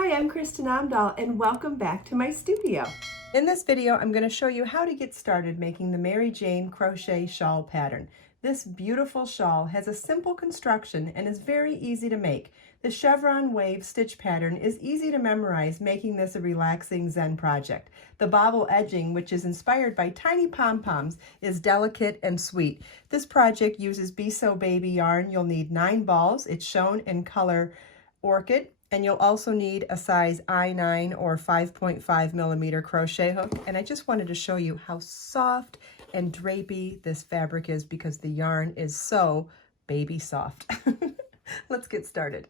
Hi, I'm Kristin Omdahl and welcome back to my studio. In this video, I'm going to show you how to get started making the Mary Jane Crochet Shawl Pattern. This beautiful shawl has a simple construction and is very easy to make. The chevron wave stitch pattern is easy to memorize, making this a relaxing Zen project. The bobble edging, which is inspired by tiny pom-poms, is delicate and sweet. This project uses Be So Baby yarn. You'll need 9 balls. It's shown in color Orchid. And you'll also need a size I9 or 5.5 millimeter crochet hook. And I just wanted to show you how soft and drapey this fabric is because the yarn is so baby soft. Let's get started.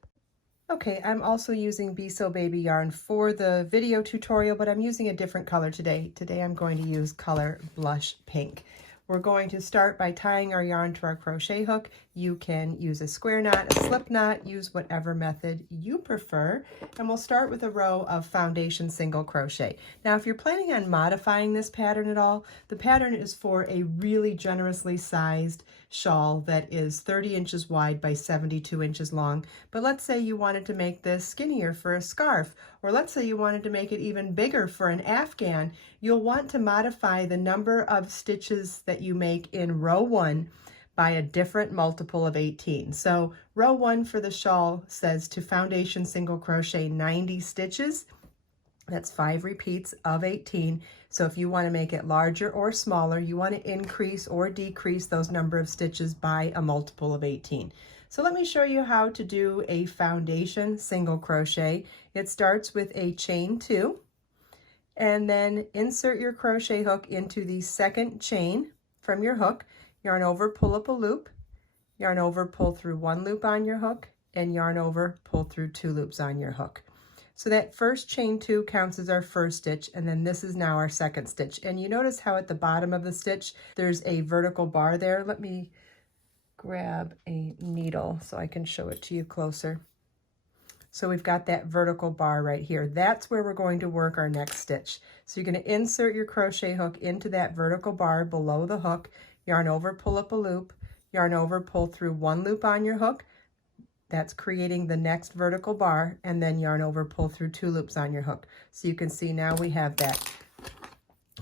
Okay, I'm also using Be So Baby yarn for the video tutorial, but I'm using a different color today. Today I'm going to use color Blush Pink. We're going to start by tying our yarn to our crochet hook. You can use a square knot, a slip knot, use whatever method you prefer. And we'll start with a row of foundation single crochet. Now, if you're planning on modifying this pattern at all, the pattern is for a really generously sized shawl that is 30 inches wide by 72 inches long. But let's say you wanted to make this skinnier for a scarf, or let's say you wanted to make it even bigger for an afghan. You'll want to modify the number of stitches that you make in row 1 by a different multiple of 18. So row 1 for the shawl says to foundation single crochet 90 stitches. That's 5 repeats of 18. So if you want to make it larger or smaller, you want to increase or decrease those number of stitches by a multiple of 18. So let me show you how to do a foundation single crochet. It starts with a chain 2, and then insert your crochet hook into the second chain from your hook, yarn over, pull up a loop, yarn over, pull through 1 loop on your hook, and yarn over, pull through 2 loops on your hook. So that first chain 2 counts as our first stitch, and then this is now our second stitch. And you notice how at the bottom of the stitch, there's a vertical bar there. Let me grab a needle so I can show it to you closer. So we've got that vertical bar right here. That's where we're going to work our next stitch. So you're going to insert your crochet hook into that vertical bar below the hook, yarn over, pull up a loop, yarn over, pull through 1 loop on your hook. That's creating the next vertical bar, and then yarn over, pull through 2 loops on your hook. So you can see now we have that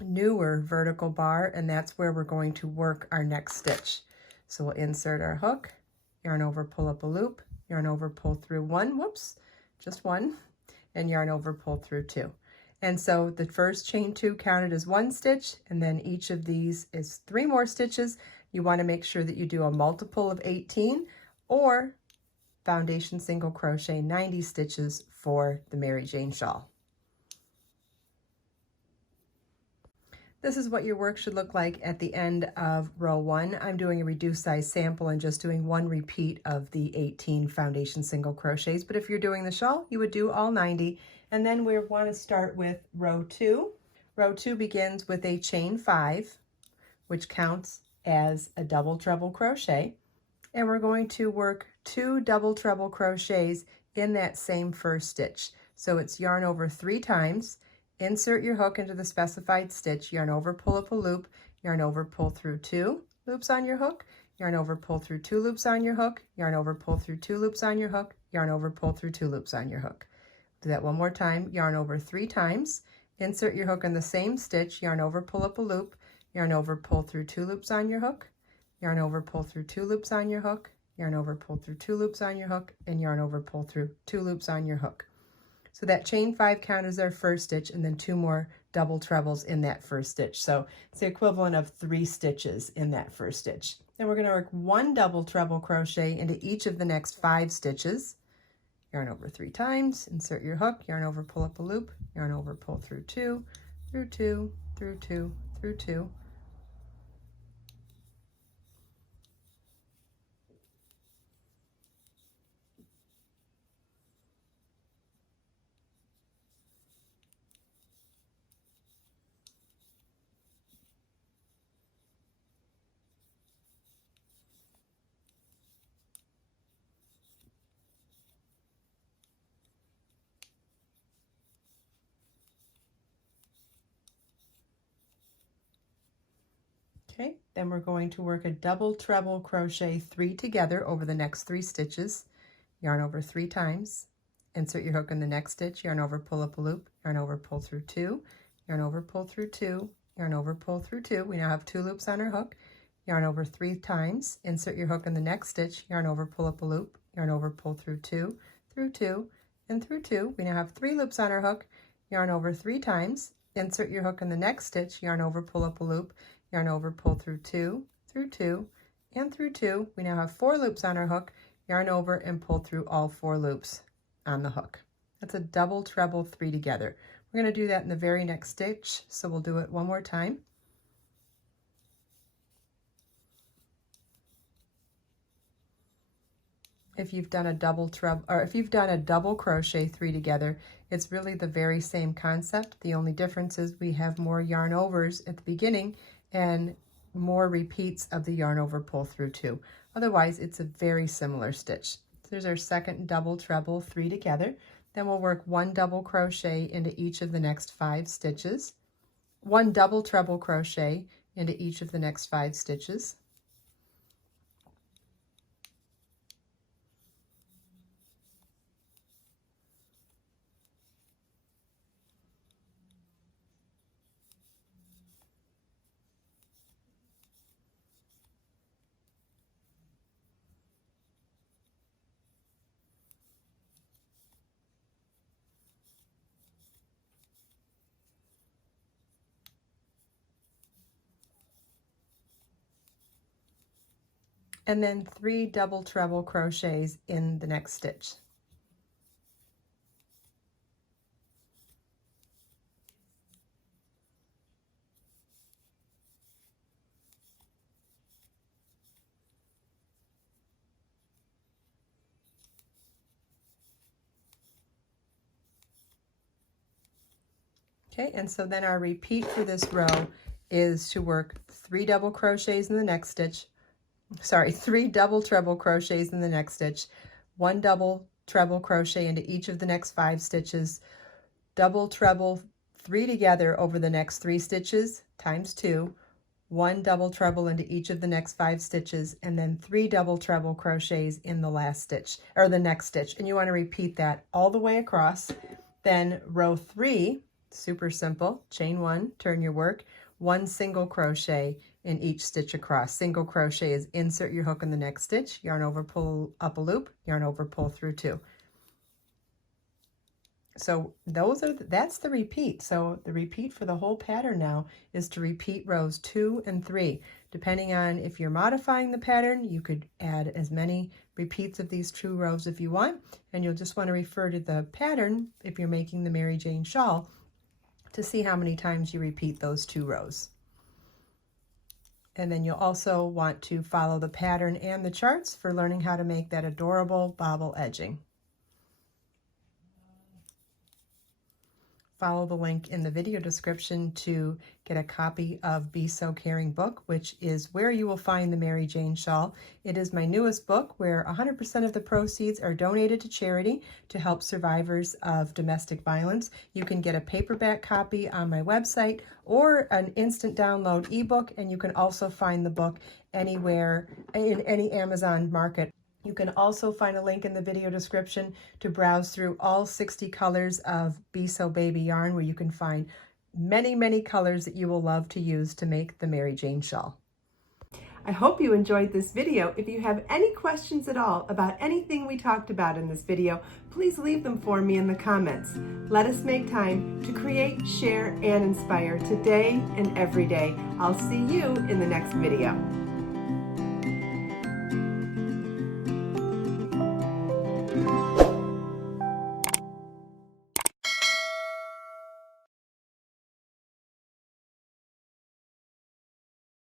newer vertical bar, and that's where we're going to work our next stitch. So we'll insert our hook, yarn over, pull up a loop, yarn over, pull through 1, whoops, just 1, and yarn over, pull through 2. And so the first chain 2 counted as 1 stitch, and then each of these is 3 more stitches. You want to make sure that you do a multiple of 18 or foundation single crochet 90 stitches for the Mary Jane shawl. This is what your work should look like at the end of row 1. I'm doing a reduced size sample and just doing 1 repeat of the 18 foundation single crochets, but if you're doing the shawl, you would do all 90. And then we want to start with row 2. Row 2 begins with a chain 5, which counts as a double treble crochet. And we're going to work 2 double treble crochets in that same first stitch. So it's yarn over 3 times, insert your hook into the specified stitch, yarn over, pull up a loop, yarn over, pull through 2 loops on your hook, yarn over, pull through 2 loops on your hook, yarn over, pull through 2 loops on your hook, yarn over, pull through 2 loops on your hook. Do that one more time, yarn over 3 times, insert your hook in the same stitch, yarn over, pull up a loop, yarn over, pull through 2 loops on your hook, yarn over, pull through 2 loops on your hook, yarn over, pull through 2 loops on your hook, and yarn over, pull through 2 loops on your hook. So that chain 5 count as our first stitch, and then 2 more double trebles in that first stitch. So it's the equivalent of 3 stitches in that first stitch. Then we're going to work 1 double treble crochet into each of the next 5 stitches. Yarn over 3 times, insert your hook, yarn over, pull up a loop, yarn over, pull through 2, through 2, through 2, through 2. Okay, then we're going to work a double treble crochet 3 together over the next 3 stitches, yarn over 3 times, insert your hook in the next stitch, yarn over, pull up a loop, yarn over, pull through 2, yarn over, pull through 2, yarn over, pull through 2. We now have 2 loops on our hook, yarn over 3 times, insert your hook in the next stitch, yarn over, pull up a loop, yarn over, pull through 2, through 2, and through 2. We now have 3 loops on our hook, yarn over 3 times, insert your hook in the next stitch, yarn over, pull up a loop, yarn over, pull through 2, through 2, and through 2. We now have 4 loops on our hook, yarn over and pull through all 4 loops on the hook. That's a double treble 3 together. We're going to do that in the very next stitch, so we'll do it one more time. If you've done a double treble, or if you've done a double crochet 3 together, it's really the very same concept. The only difference is we have more yarn overs at the beginning and more repeats of the yarn over, pull through 2. Otherwise, it's a very similar stitch. So there's our second double treble 3 together. Then we'll work 1 double crochet into each of the next 5 stitches, 1 double treble crochet into each of the next 5 stitches. And then 3 double treble crochets in the next stitch. Okay, and so then our repeat for this row is to work 3 double crochets in the next stitch, 3 double treble crochets in the next stitch, 1 double treble crochet into each of the next 5 stitches, double treble 3 together over the next 3 stitches times 2, 1 double treble into each of the next 5 stitches, and then 3 double treble crochets in the last stitch, or the next stitch. And you want to repeat that all the way across. Then row 3, super simple, chain 1, turn your work, 1 single crochet in each stitch across. Single crochet is insert your hook in the next stitch, yarn over, pull up a loop, yarn over, pull through 2. So that's the repeat. So the repeat for the whole pattern now is to repeat rows 2 and 3. Depending on if you're modifying the pattern, you could add as many repeats of these 2 rows if you want, and you'll just want to refer to the pattern if you're making the Mary Jane shawl to see how many times you repeat those 2 rows. And then you'll also want to follow the pattern and the charts for learning how to make that adorable bobble edging. Follow the link in the video description to get a copy of Be So Caring book, which is where you will find the Mary Jane shawl. It is my newest book where 100% of the proceeds are donated to charity to help survivors of domestic violence. You can get a paperback copy on my website or an instant download ebook, and you can also find the book anywhere in any Amazon market. You can also find a link in the video description to browse through all 60 colors of Be So Baby yarn, where you can find many, many colors that you will love to use to make the Mary Jane shawl. I hope you enjoyed this video. If you have any questions at all about anything we talked about in this video, please leave them for me in the comments. Let us make time to create, share, and inspire today and every day. I'll see you in the next video.